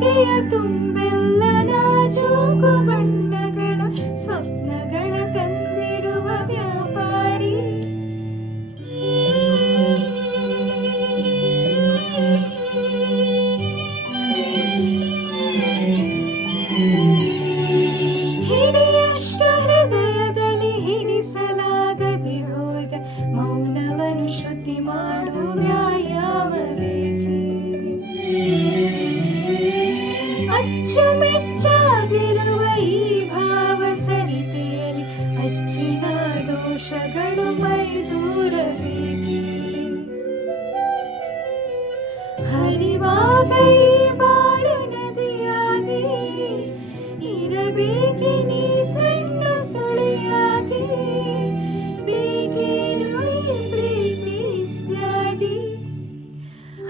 ಜೋಳಿಗೆಯ ತುಂಬೆಲ್ಲ ನಾಜೂಕು ಬಣ್ಣಗಳ ಸ್ವಪ್ನಗಳ ತಂದಿರುವ ವ್ಯಾಪಾರಿ. ಹಿಡಿಯಷ್ಟು ಹೃದಯದಲ್ಲಿ ಹಿಡಿಸಲಾಗದೆ ಹೋದ ಮೌನವನ್ನು ಶ್ರುತಿ ಮಾಡು ವ್ಯಾಯಾಮ ಬೇಕೆ. ಅಚ್ಚುಮೆಚ್ಚಾಗಿರುವ ಈ ಭಾವ ಸರಿತೆಯಲ್ಲಿ ಅಚ್ಚಿನ ದೋಷಗಳು ಮೈದೂರಬೇಕೆ. ಹರಿವಾಗ ಈ ಬಾಳು ನದಿಯಾಗಿ ಇರಬೇಕೆ ನೀ ಸಣ್ಣ ಸುಳಿಯಾಗಿ. ಬೇಕೇನು ಈ ಪ್ರೀತಿ ಇತ್ಯಾದಿ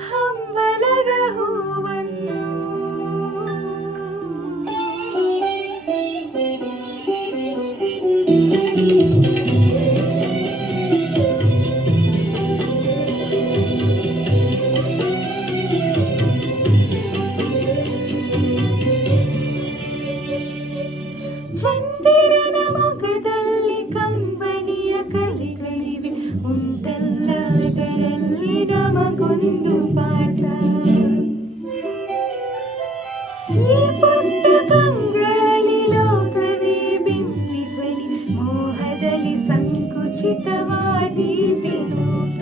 ಹಂಬಲದ ಹೂವನ್ನು. ಚಂದಿರನ ಮೊಗದಲ್ಲಿ ಕಂಬನಿಯ ಕಲೆಗಳಿವೆ ಉಂಟಲ್ಲ ಅದರಲ್ಲಿ ನಮಗೊಂದು ಪಾಠ. ಈ ಪುಟ್ಟ ಕಂಗಳಲ್ಲಿ ಲೋಕವೇ ಬಿಂಬಿಸಲಿ ಮೋಹದಲ್ಲಿ ಸಂಕುಚಿತವಾದೀತೆ ನೋಟ.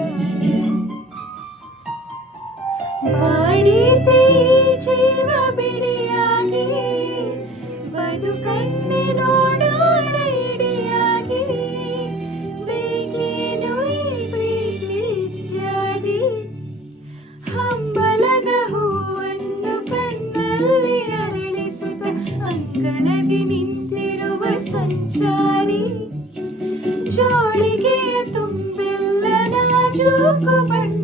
ಮಾಡಿದೆ ಈ ಜೀವ ಬಿಡಿಯಾಗಿ ಬದುಕನ್ನೇ ನೋಡೋಣ ಇಡಿಯಾಗಿ. ಬೇಕೇನು ಈ ಪ್ರೀತಿ ಇತ್ಯಾದಿ ಹಂಬಲದ ಹೂವನ್ನು ಕಣ್ಣಲ್ಲಿ ಅರಳಿಸುತ್ತ ಅಂಗಳದಿ ನಿಂತಿರುವ ಸಂಚಾರಿ. ಜೋಳಿಗೆಯ ತುಂಬೆಲ್ಲ ನಾಜೂಕು ಬಣ್ಣ